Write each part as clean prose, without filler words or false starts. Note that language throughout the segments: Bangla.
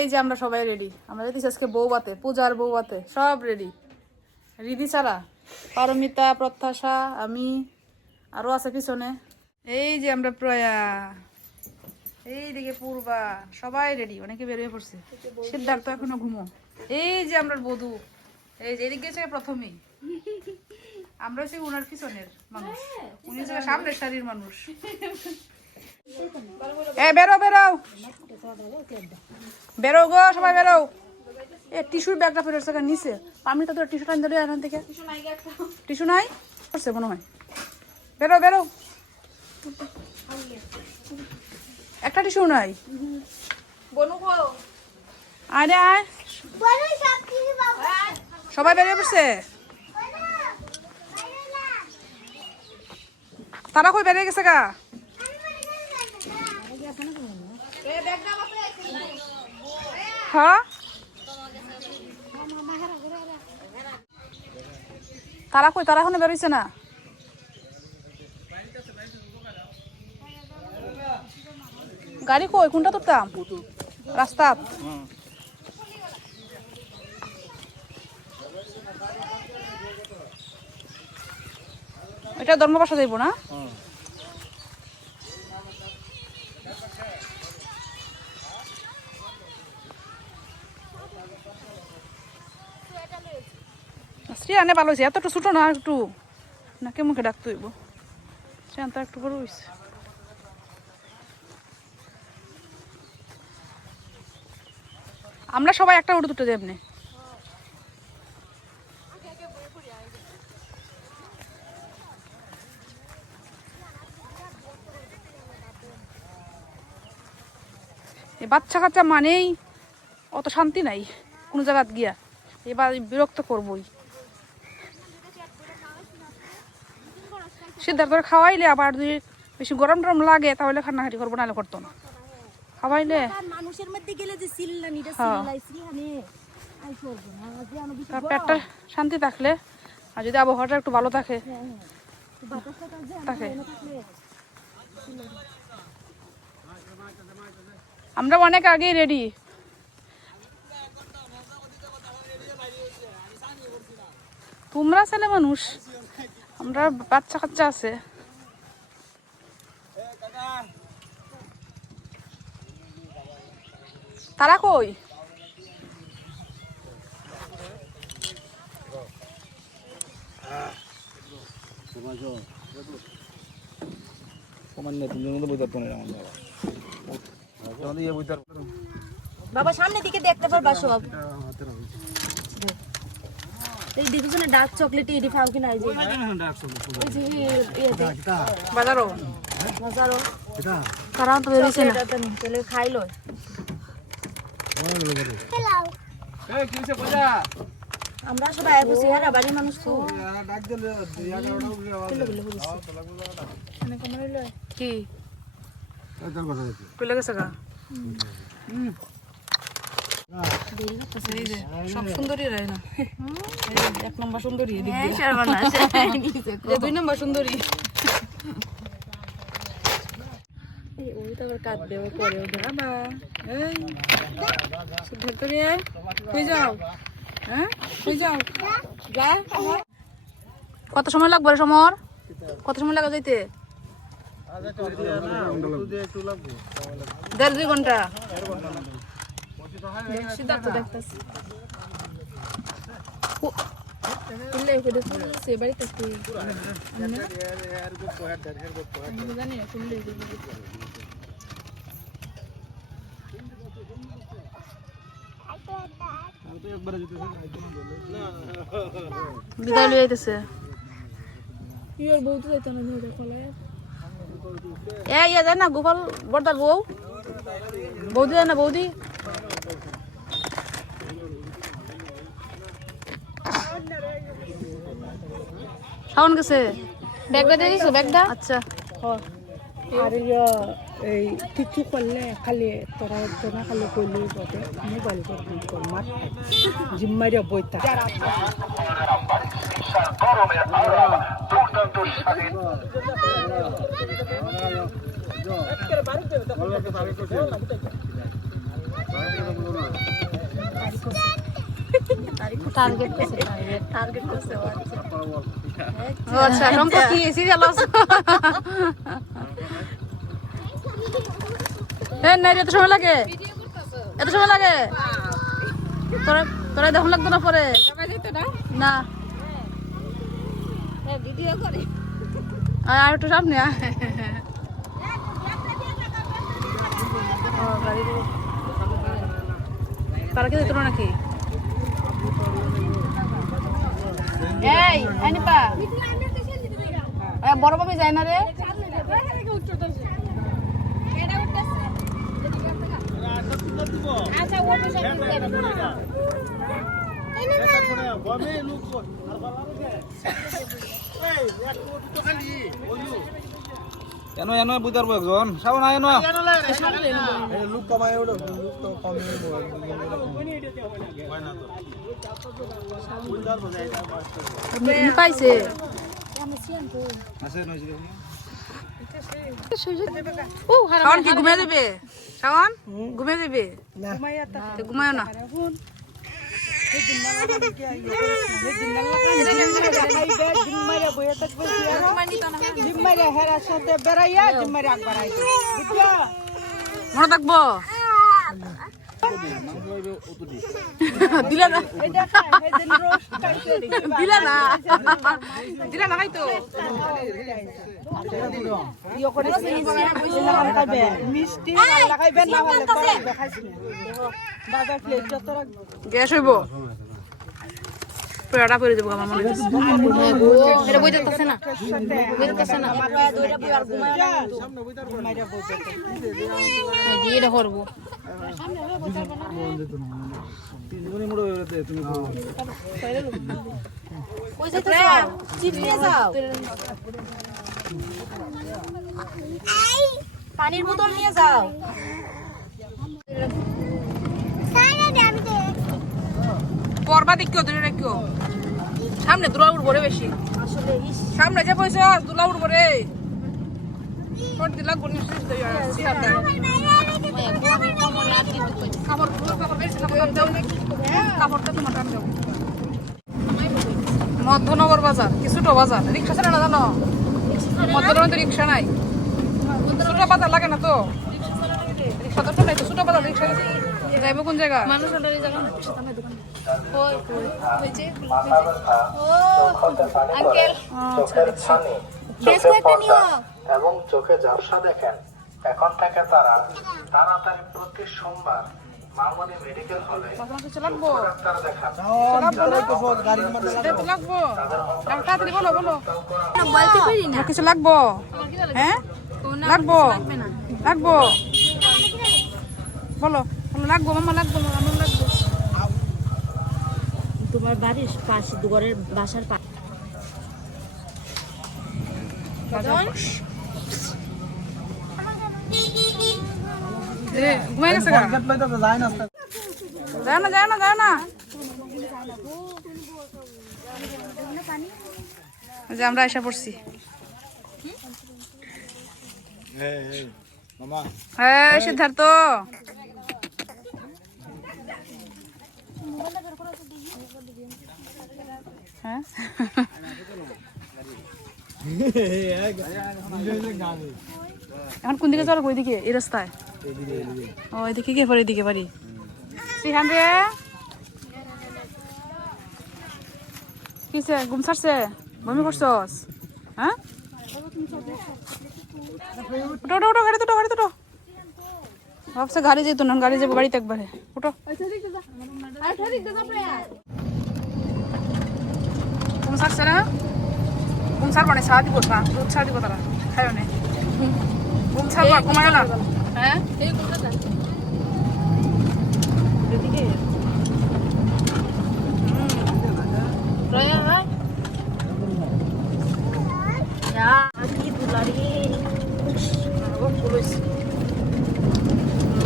এই যে আমরা সবাই রেডি। আমরা যেতেছি আজকে বউবাতে, পূজার বউবাতে, সব রেডি। রিদি ছাড়া পারমিতা, প্রত্যাশা, আমি, আরো আছে পিছনে। এই যে আমরা প্রয়া, এইদিকে পূর্বা, সবাই রেডি। অনেকে বেরিয়ে পড়ছে, সিদ্ধার্থ এখনো ঘুমো। এই যে আমরা বধূ, এই যে এদিকে গেছে প্রথমেই। আমরা হচ্ছে উনার পিছনের মানুষ, উনি হচ্ছে সামনের সারির মানুষ। বেরো বেরো বেরো গো, সবাই বেরো। টিস্যুর ব্যাগটা ফেরত সেখানে নিচে। পামিটা তো টিস্যু টাইম ধরে এখান থেকে। টিস্যু নাই করছে মনে হয়। বেরো বেরো, একটা টিস্যু নাই। আরে আয়, সবাই বেরিয়ে পড়ছে। তারা কই বেরিয়ে গেছে গা? হ্যাঁ, তারা কই? তারা এখনো বেরোইছে না। গাড়ি কই? কোনটা তুলতাম? রাস্তা এটা ধর্মবাসা যাইব না? শ্রেয়ানে ভালো হয়েছে, এত একটু ছোট না, একটু নাকে মুখে ডাকতে হইব। শ্রেয়ান তো একটু বড় হয়েছে। আমরা সবাই একটা উঠে দুটো যাবনে। বাচ্চা কাচ্চা মানেই অত শান্তি নাই কোনো জায়গাত গিয়া, এবার বিরক্ত করবই। সিদ্ধার্থ খাওয়াইলে আবার যদি বেশি গরম টরম লাগে তাহলে খান্নাহাটি করবো, নাহলে করতো না। খাওয়াইলে মানুষের মধ্যে গেলে যে পেটটা শান্তি থাকলে, আর যদি আবহাওয়াটা একটু ভালো থাকে থাকে। আমরা অনেক আগেই রেডি। তোমরা ছেলে মানুষ, আমরা বাচ্চা কাচ্চা আছে। তারা কই? বাবা সামনের দিকে দেখতে পারবা সব। এই দেখো না ডার্ক চকলেট এডি ফাও কি নাই যে ওই যে এটা বাজারও বাজারও এটা কারণ তো বেরিয়েছে না, তাহলে খাই লই। হ্যালো এই কিছে পজা, আমরা সবাই বসে আর বাড়ির মানুষ তো ডাক দিলে দিয়া এনে কমরে লই কি এটার কথা হচ্ছে কইলা গেছে গা। সব সুন্দরী রায় না, এক নম্বর সুন্দরী, দুই নম্বর সুন্দরী। ওই তো আবার কাঁদবে পরে সিদ্ধার্থ হয়ে যাও। হ্যাঁ হয়ে যাও, যা। কত সময় লাগবে সমর? কত সময় লাগা যাইতে? 1.5-2 ঘন্টা। সিদ্ধার্থ দেখতেছি বিদায় লিয়ে যাইতেছে। ইয়া যায় না গোপাল বর্দার বউ, বৌদি যায় না? বৌদি শাওন গেছে, ব্যাগটা দিয়ে দিছো? ব্যাগটা আচ্ছা। আর এই কিছু করলে খালি তোরা না খালি করলেই বটে মোবাইল কর মাঠ জিম্মাইয়া বইতা টার্গেট করছে ও আচ্ছা শঙ্কর কি সিরিয়াল আছে নাই এত সময় লাগে তোরা তোরা দেখুন লাগতো না পরে না ভিডিও করে আর একটু সামনে আয়। ও, গাড়ি দিয়ে- তারা কি দিত নাকি এই আনিপা বড় ভাবি যায় না রে এনো এনো বুঝার একজন চাব না এনো লোক কমাই লোক কমে পাইছে আছে নইছে শাওন কি ঘুমিয়ে যাবে শাওন ঘুমিয়ে যাবে তো ঘুমায় না জিম্মাইরা হেরার সাথে বেড়াইয়া জিম্মাইরা আগ বাড়াই মনে থাকবো দিলা না দিলা না দিলা না খাইতো মিষ্টি লাগাইবেন না হলে দেখাইছি বাবা প্লেট যত গ্যাস হইব পুরাটা পরে যাবো আমার মনে হচ্ছে এটা বই দিতেছে না এটা করবো পানির বোতল নিয়ে যাও পরবা দেখিও দূরে রাখিও সামনে দুলা উঠবো রে বেশি সামনে যে পয়সা দুলা উঠবো রে শর্ট দিলা গুণ মধ্যনগর বাজার কি ছোট বাজার রিক্সা ছাড়া না জানো মধ্যনগর তো রিক্সা নাই ছোট বাজার লাগে না তো রিক্সা তো নাই তো ছোট বাজার রিক্সা যাইবো কোন জায়গা মানুষ আঙ্কেল বেশ কয়েকটা নিও এবং চোখে ঝাপসা দেখেন এখন থেকে তারা তাড়াতাড়ি প্রতি সোমবার মামনি মেডিকেল হলে লাগবো ডাক্তার দেখান লাগবো তাড়াতাড়ি বলো বলো বলতে পারি না কিছু লাগবো হ্যাঁ লাগবো লাগবো বলো বলো লাগবো মামা লাগবো আমার লাগবো তোমার বাড়ির পাশে দুয়ারের বাসার পাশে ঘুমাই গেছে গা যায় না যে আমরা এসে পড়ছি হ্যাঁ সিদ্ধার্থ হ্যাঁ এখন কোন দিকে যাবো ওইদিকে এই রাস্তায় ও এদিকে কে পারি এদিকে পারি শ্রীহান রে কিসে ঘুম ছাড়ছে বমি করছস হ্যাঁ ওটো গাড়ি তো ভাবছে গাড়ি যেত না গাড়ি যাবো গাড়িতে একবারে ওটো ঘুম ছাড়ছে না ঘুম ছাড়বা না ছাড়া দিব না দুধ ছাড়া দিব তারা খাইও না ঘুম ছাড়বা ঘুমায় না হ্যাঁ এদিকে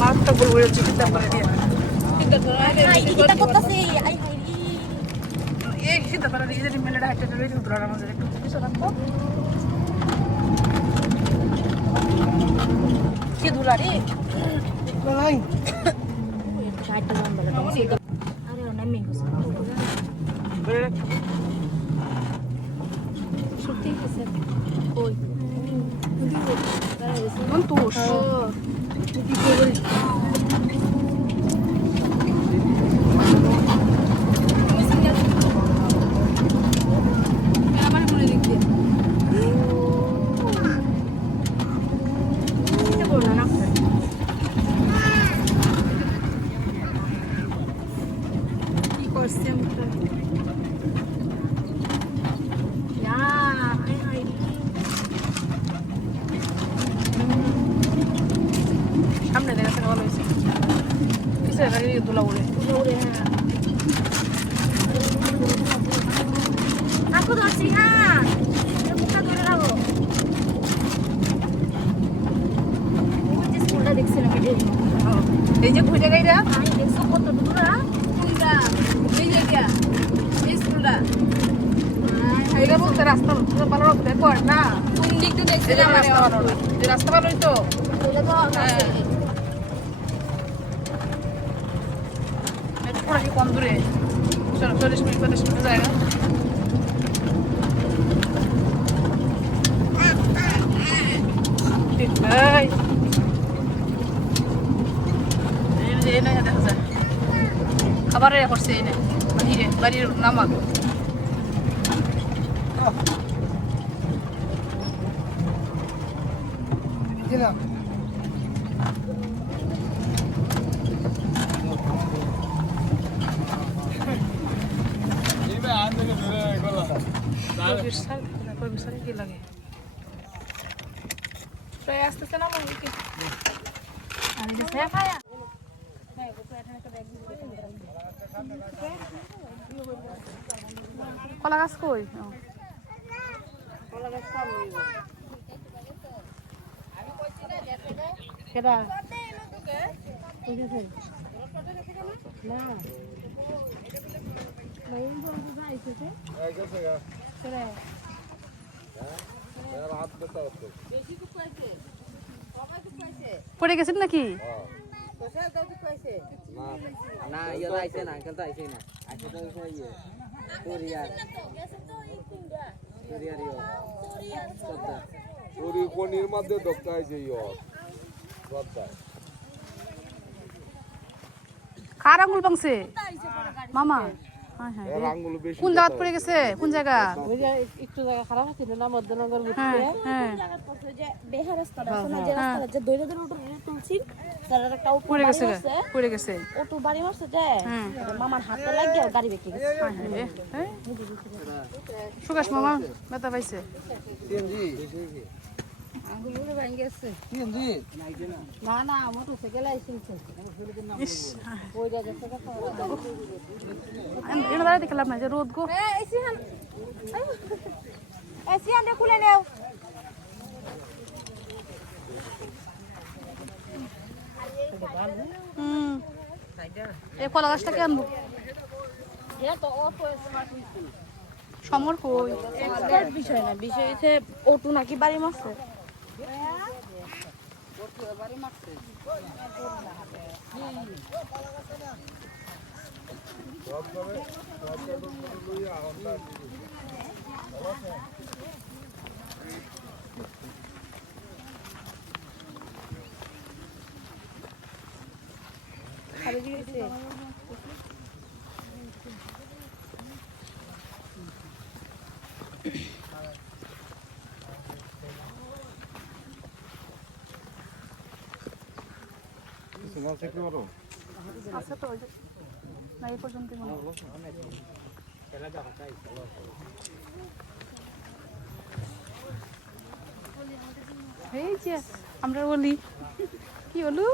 মাছটা বলবো চিকিৎসা করে দিয়ে এই সিদ্ধ করে দিয়ে যদি মেলেটা হাঁটতে চলে যেতে তোলার আমাদের একটু কিছু রাখবো কি দুলারি আরে অনেক মেঘ Montuş. সামনে দেখা থেকে ভালো হয়েছে পিছনে গাড়ি দোলা উড়ে এই যে ঘুরে গাড়িটা এই স্কুলটা এটা বলতে রাস্তা ভালো কর না রাস্তা ভালো হইতো কম দূরে 40 মিনিট 50 মিনিট জায়গা দেখা যায় খাবারের করছে এনে বাহিরে বাড়ির নামা কি লাগে প্রায় আসতেছে না কলা গাছ কই কেডা পড়ে গেছেন নাকি না ইয়ে আইছে না আঙ্কেল তো আইছে না আইছে তো ইয়ে কোরিয়ার শ্রদ্ধা চুরি কোনির মধ্যে ধক্কা আছে শ্রদ্ধা কার আঙুল ভাঙছে মামা হ্যাঁ হ্যাঁ আঙ্গুল বেশি কোন জায়গা পড়ে গেছে কোন জায়গা ওই যে একটু জায়গা খারাপ আছে না মধ্যনগর হ্যাঁ হ্যাঁ পড়ে গেছে পড়ে গেছে মামার হাতে লাগিয়ে গাড়ি বেঁকে গেছে সুকাশ মামা ব্যথা পাইছে না না মোটরসাইকেল আইসিলছে ইস এটা দাঁড়িয়ে দেখে লাভ নাই যে রোদ গো খুলে নেও এই কলা গাছটা কে আনবো সমর কই বিষয় না বিষয় হচ্ছে ওটু নাকি বাড়ি মারছে আচ্ছা তো না এই পর্যন্ত এই যে আমরা বলি কি হলো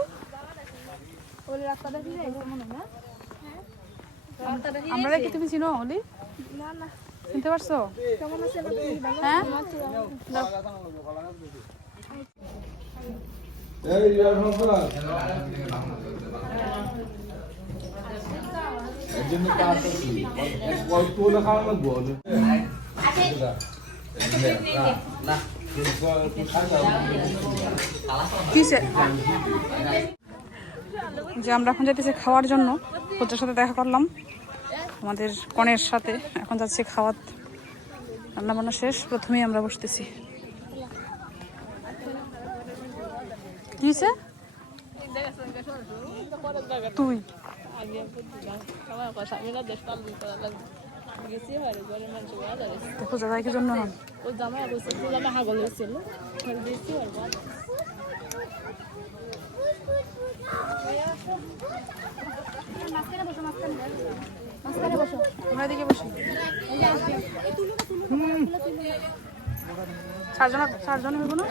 আমরা কি তুমি চিনো হলি চিনতে পারছো হ্যাঁ যে আমরা এখন যেতেছি খাওয়ার জন্য ওদের সাথে দেখা করলাম আমাদের কনের সাথে এখন যাচ্ছে খাওয়াত। রান্না বান্না শেষ, প্রথমেই আমরা বসতেছি। কি হয়েছে? তুই খোঁজা যায় কি জন্য? আমরা এদিকে বসি। চারজন হইব না?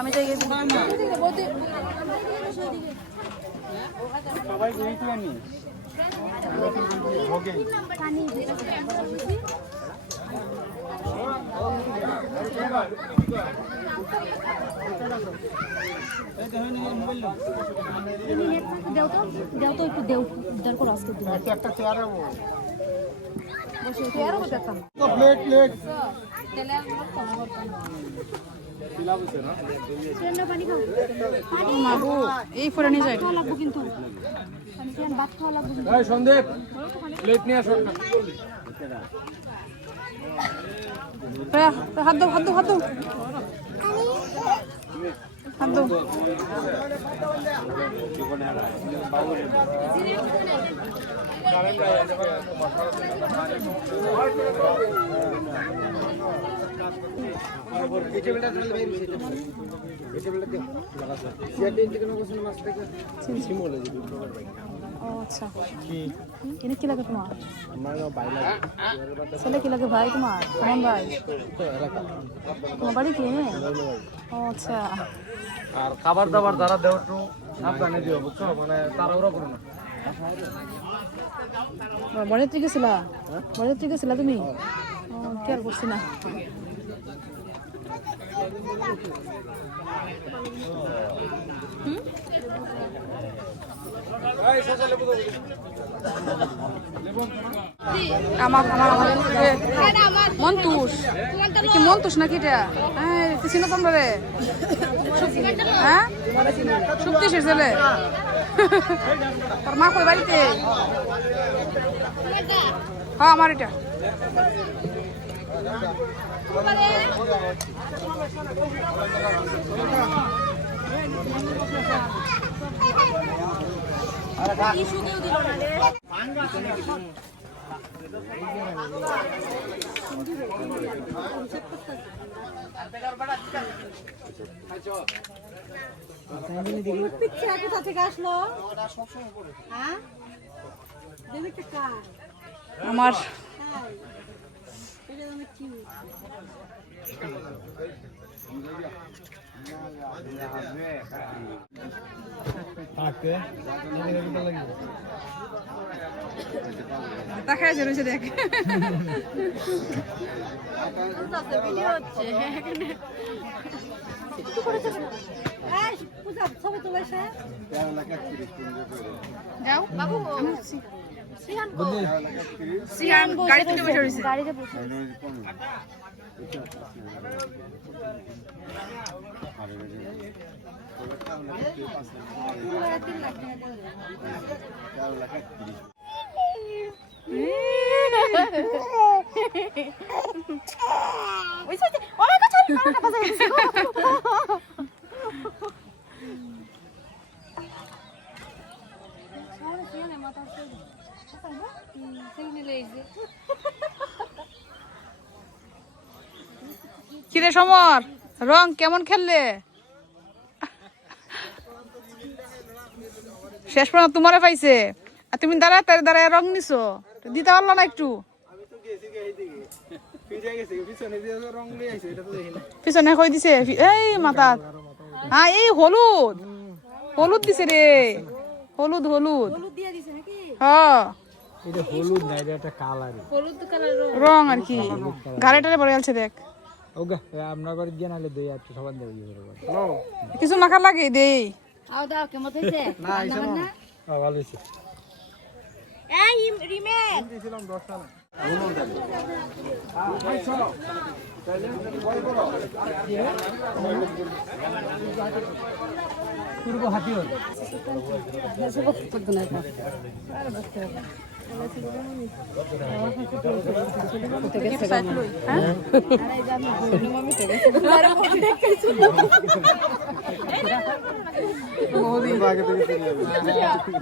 আমি যাই গেছি। সবাই গেই তো আমি ওকে একটা চেয়ারে প্লেট প্লেট মাগো এই ফোরে নিয়ে যাই। এই সন্দীপ প্লেট নিয়ে আসো হাত দাও, হাত দাও, হাত দাও, হাত দাও। ও আচ্ছা, এনে কি লাগে তোমার? ছেলে কি লাগে ভাই তোমার? কেমন ভাই? তোমার বাড়ি কি? ও আচ্ছা। আর খাবার দাবার যারা দেও একটু সাবধানে দিও, বুঝছো? মানে তাড়াহুড়া করো না। বাড়ির থেকে গেছিলা? বাড়ির থেকে গেছিলা তুমি? ও কেয়ার করছি না। মন্তুষ কি মন্তুষ নাকি এটা? হ্যাঁ চিনো তোমরা রে? হ্যাঁ শক্তিশের ছেলে। তোর মা কই বাড়িতে? হ্যাঁ আমার এটা। কোথা থেকে আসলো? হ্যাঁ আমার দেখা যায় রয়েছে দেখ। যাও বাবু, সিয়ান গাড়িতে বসে রয়েছে। গাড়িতে বসে কিরে সমর, রং কেমন খেললে? শেষ পর্যন্ত তোমারে পাইছে, আর তুমি দাঁড়ায় রং নিছো, দিতে পারলো না একটু? পিছনে কই দিছে? এই মাথা, হ্যাঁ এই হলুদ হলুদ দিছে রে, হলুদ হলুদ। হ্যাঁ রং আর কি, গাড়িটারে পরে গেছে দেখ। কিছু মাখা লাগে দেই।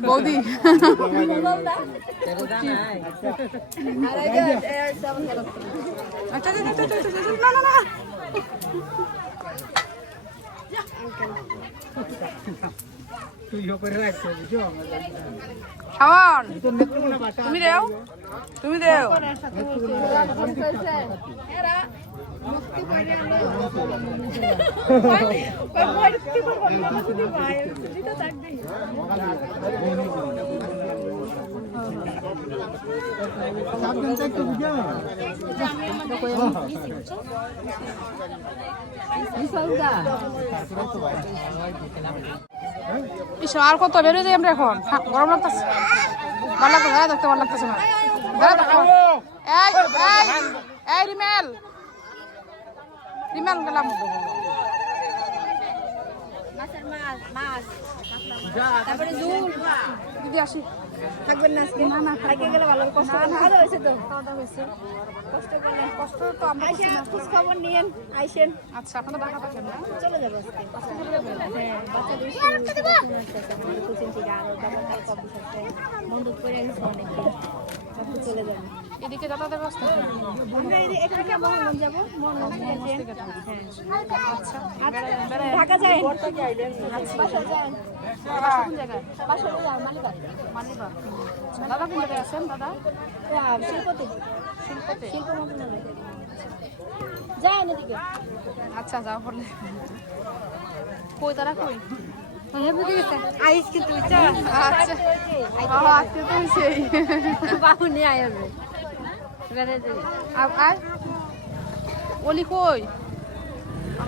বৌদি আচ্ছা না না না শাওন তুমি দেও তুমি দেও আর কত বেরোয় যাই আমরা এখন গরম লাগতেছে ভালো লাগতো গায়ে দেখতে ভালো লাগতেছে না এই রিমেল রিমেল গেলাম দিদি আসি থাকবেন না আজকে না না থাকতে গেলে ভালো কষ্ট ভালো হয়েছে তো খাওয়া হয়েছে কষ্ট করলেন কষ্ট তো আমরা খোঁজ খবর নিয়েন আইসেন আচ্ছা আপনারা ঢাকা থাকেন না চলে যাবো আজকে হ্যাঁ বাচ্চাদের কোচিং থেকে আরো দাবার কবি আছে বন্ধু করে আনিস অনেক চলে যাবো এদিকে যাতায়াতের ব্যবস্থা আমরা এখানে মোহনগঞ্জ যাবো মোহনগঞ্জ আচ্ছা ঢাকা যাই বাসা যান কোন জায়গায় বাসা যান মালিবাগ মালিবাগ দাদা কোন জায়গায় আছেন দাদা শিল্পতে শিল্পতে শিল্প মন্ত্রণালয় যান এদিকে আচ্ছা যাও বলে কই তারা কই আইস কি তুই চা আচ্ছা আজকে তো সেই বাহু নিয়ে আয় হবে আর ওলি কই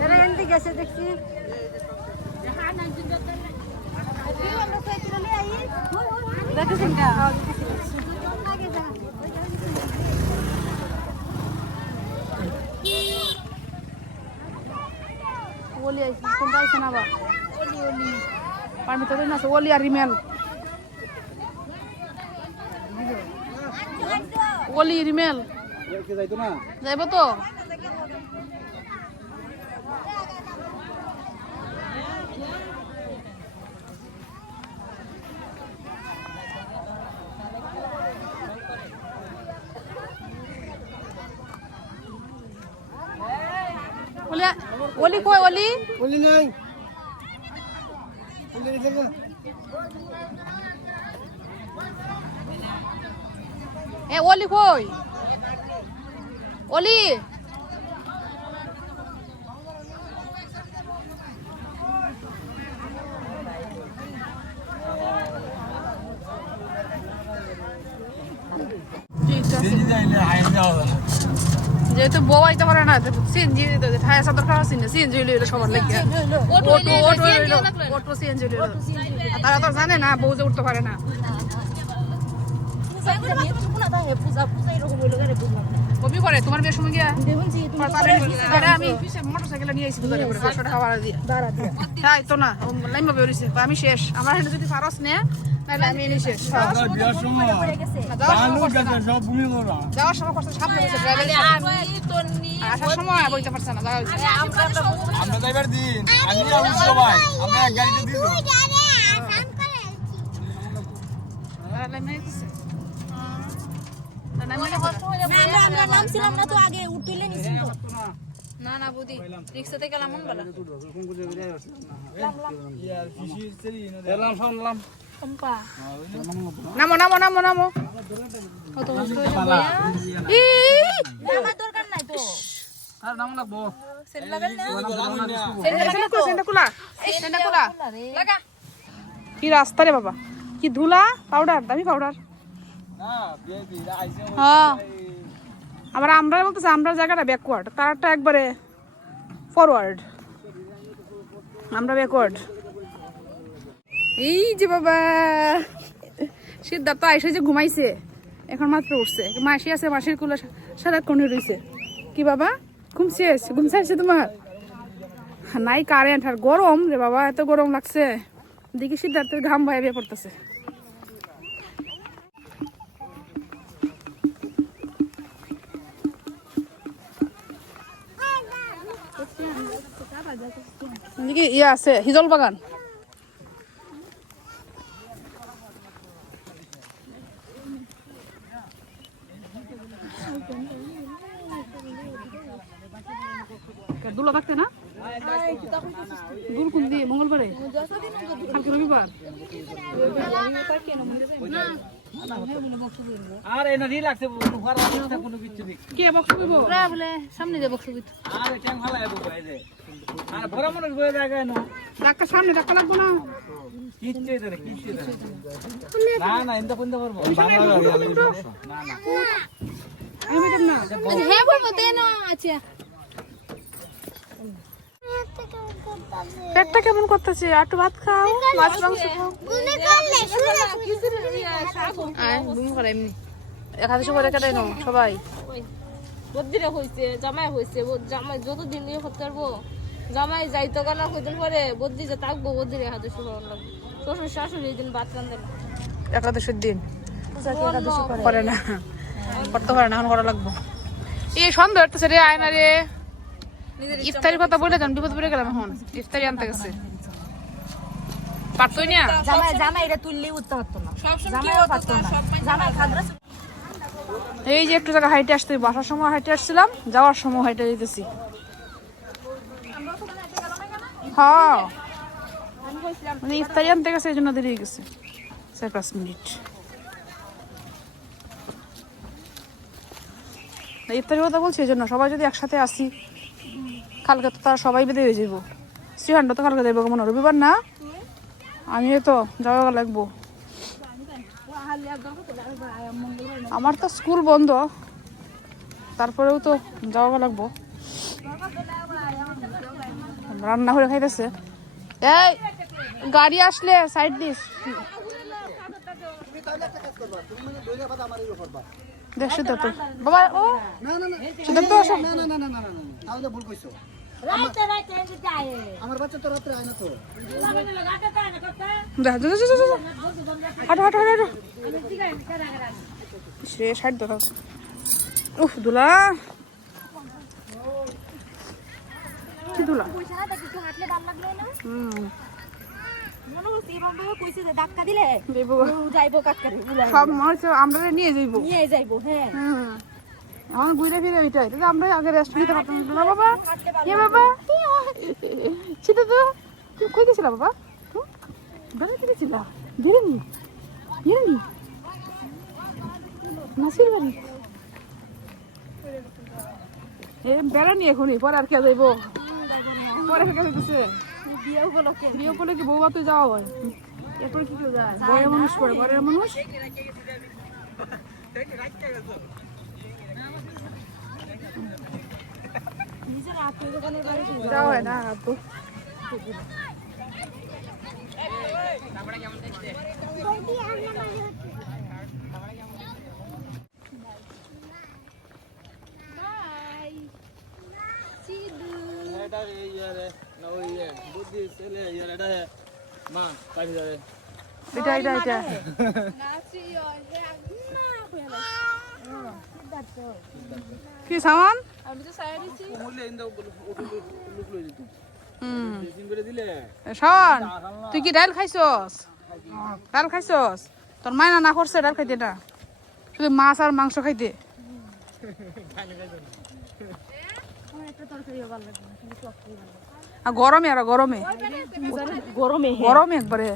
এরা এনতে গেছে দেখছি দেখেছেন কা ওলি আইছে কোনটা আইছে না বা পার ভিতরে না আছে ওলি আর রিমেল ওলি রিমেল যাইব তো ওলি কই ওলি বলি নাই এ ওলি কই ওলি যেহেতু বউ আইতে পারে না সিএনজি ঠায় আসা দরকার আছে না সিএনজি লইলো সবার লাগে অটো সিএনজি লইলো তারা তো জানে না বউ যে উঠতে পারে না কবি করে তোমার বিয়ের সময় গিয়া আমি মোটরসাইকেলে নিয়ে আইসি 500 টাকা ভাড়া দিয়ে তাই তো না লাইমা বেরিয়েছে আমি শেষ আমার হেঁটে যদি ফারস নে তাহলে আমি এনে শেষ যাওয়ার সময় কষ্ট সামনে বসে আসার সময় বইতে পারছে না আমরা যাইবার দিন আমি আর সবাই আমরা এক গাড়িতে দিব আমরা নামছিলাম না তো আগে উঠলে নিছি তো না না বুদি রিক্সা থেকে লামন বলা এলাম শুনলাম কম্পা নামো নামো নামো নামো কত কষ্ট হইলো আমার দরকার নাই তো আর নাম লাগবো সেল লাগাল না সেন্ডা কুলা লাগা কি রাস্তা রে বাবা কি ধুলা পাউডার দামি পাউডার না বিয়ে আইছে হ্যাঁ আমরা বলতেছে আমরা জায়গাটা ব্যাকওয়ার্ড তারটা একবারে ফরওয়ার্ড আমরা ব্যাকওয়ার্ড এই যে বাবা সিদ্ধার্থ আইসে যে ঘুমাইছে এখন মাত্র উঠছে মাসি আছে মাসির কুলে সারাক্ষণ রয়েছে কি বাবা ঘুম শেষ ঘুম শেষ তোমার নাই কারেন্ট আর গরম রে বাবা এত গরম লাগছে দেখি সিদ্ধার্থের ঘাম বাইরে পড়তেছে ইয়ে আছে হিজল বাগান দুলা থাকতে না দুল কোন দিয়ে মঙ্গলবারে কালকে রবিবার আর এনা রি লাগছে কোনো কিছু নেই কে বক্স দিব বলে সামনে যে বক্স দিব আর কেন ভালো হবে বাইরে আর বড় মানুষ বয়ে জায়গা না ধাক্কা সামনে ধাক্কা লাগবো না কিচ্ছে দেরে কিচ্ছে না না ইন্দা কোন দা করব বাংলা গাড়ি না না আমি বেতম না হ্যাঁ বলবো তাই না আচ্ছা পেটটা কেমন করতেছে একটু ভাত খাও মাছ মাংস খাও বুমি করে এমনি একাদশী করে কেটে নাও সবাই বদ্দিরে হইছে জামাই হইছে জামাই যতদিন নিয়ে করতে পারবো জামাই যাইতো গানা কইদিন পরে বদ্দি যে থাকবো বদ্দিরে হাতে শুরু লাগবে শ্বশুর শাশুড়ি এই দিন ভাত রান্ধে না একাদশীর দিন করে না করতে পারে না এখন করা লাগবো এই সন্দেহ হচ্ছে রে আয়না রে ইফতারির কথা বলে দেন বিপদ পড়ে গেলাম এখন ইফতারি আনতে গেছে পারতোই না জামাই এটা তুললেই উঠতে পারতো না জামাইও পারতো না জামাই খাদ্রা এই যে একটু জায়গা হাইটে আসতে বাসার সময় হাইটে আসছিলাম যাওয়ার সময় হাইটে যেতেছি হ্যাঁ মানে ইফতারি আনতে গেছে এই জন্য দেরি হয়ে গেছে 4-5 মিনিট ইফতারির কথা বলছি এই জন্য সবাই যদি একসাথে আসি কালকে তো তারা সবাই বেঁধে হয়ে যাবো শ্রীহান্ড তো কালকে যাবো মনে রবিবার না আমিও তো যাওয়া লাগবো আমার তো স্কুল বন্ধ তারপরেও তো যাওয়া লাগবো রান্না করে খাইতেছে এই গাড়ি আসলে সাইড দিস দেখ সিদ্ধার্থ বাবা ও সিদ্ধার্থ আসো তাহলে ভুল কইছো আমার বাচ্চা তো রাত্রে আয় না তো হাঁটো হাঁটো হাঁটো সে সাইড দেখো উফ দুলা কি দুলা সব মানুষ আমরা নিয়ে যাইবো আমার ঘুরে ফিরে ওইটাই আমরা আগে রেস্ট নিতে পারতাম না বাবা কে বাবা সেটা তো তুই কই গেছিলা বাবা বেড়াতে গেছিলা বেরোনি নাসির বাড়ি এ বেড়ানি এখনই পরে আর কে যাইবো পরে কে যাইতেছে বিয়ে উপলক্ষে বউ বাতে যাওয়া হয় এরপরে কি কেউ যায় বড় মানুষ করে বড় মানুষ যাওয়া হয় না আপু এটা এই ইয়ারে না ওই বুদ্ধি ছেলে ইয়ার এটা মা কাটি যাবে এটা কি সামান আমি তো সাইড দিছি মূল্য ইন্দা লুক লই দিত দিন করে দিলে শাওন তুই কি ডাল খাইছস তোর মায়না না করছে ডাল খাইতে না শুধু মাছ আর মাংস খাইতে গরমে একবারে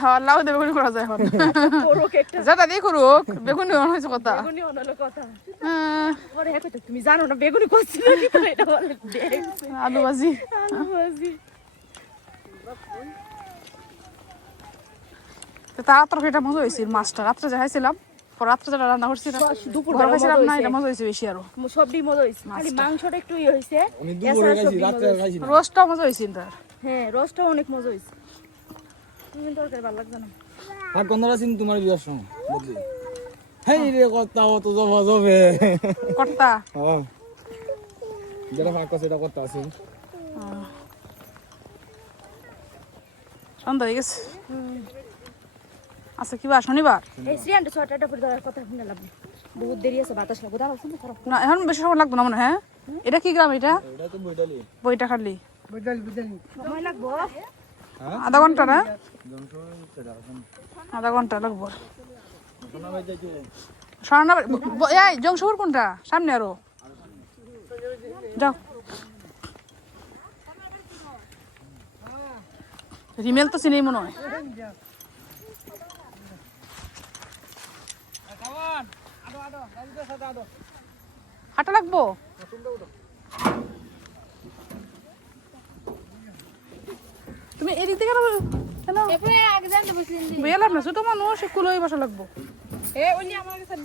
হ্যাঁ লাউ বেগুনি করা যায় এখন যেটা দিয়ে করুক বেগুনি হয়েছে কথা তুমি জানো না বেগুনি করছি আলু ভাজি তাড়াতাড়ি এটা মজা হয়েছিল মাছটা রাত্রে যা খাইছিলাম রাত্রে যেটা রান্না করছিলাম দুপুর খাইছিলাম না এটা মজা হয়েছে বেশি আরো সবই মজা হয়েছে খালি মাংসটা একটু ইয়ে হয়েছে আমি দুপুরে খাইছি রাতে খাইছি না রোস্টটাও মজা হয়েছিল তার হ্যাঁ রসটাও অনেক মজা হয়েছে তুমি তরকারি ভালো লাগছে না আর গন্ধরা চিনি তোমার বিয়ার সময় বুঝলি হেই রে কথা অত জবা জবে কর্তা হ্যাঁ যেটা ফাঁক আছে এটা করতে আছে সন্ধ্যা হয়ে গেছে আচ্ছা কি বার শনিবার এই শ্রীয়ান্ট ছটাটা পরে দেওয়ার কথা শুনে লাভ নেই। বহুত দেরি আছে বাতাস লাগবে দাঁড়াও শুনে করো না এখন বেশি সময় লাগতো না মনে হয়, হ্যাঁ? এটা কি গ্রাম এটা এটা তো বইডালি বইটা খালি সময় লাগবো আধা ঘন্টা না জমশো সেটা এখন আধা ঘন্টা লাগবো শোনা ভাই যাইছো স্বর্ণা এই জংশপুর কোনটা সামনে আরো যাও রিমেল তো চিনেই মনে হয় হাঁটা লাগবো তুমি এদিক থেকে কেন এরপরে আগে জানতে বসলেন বেলাম না ছোট মানুষ কুলোই বসা লাগবো এ ওই আমার কাছে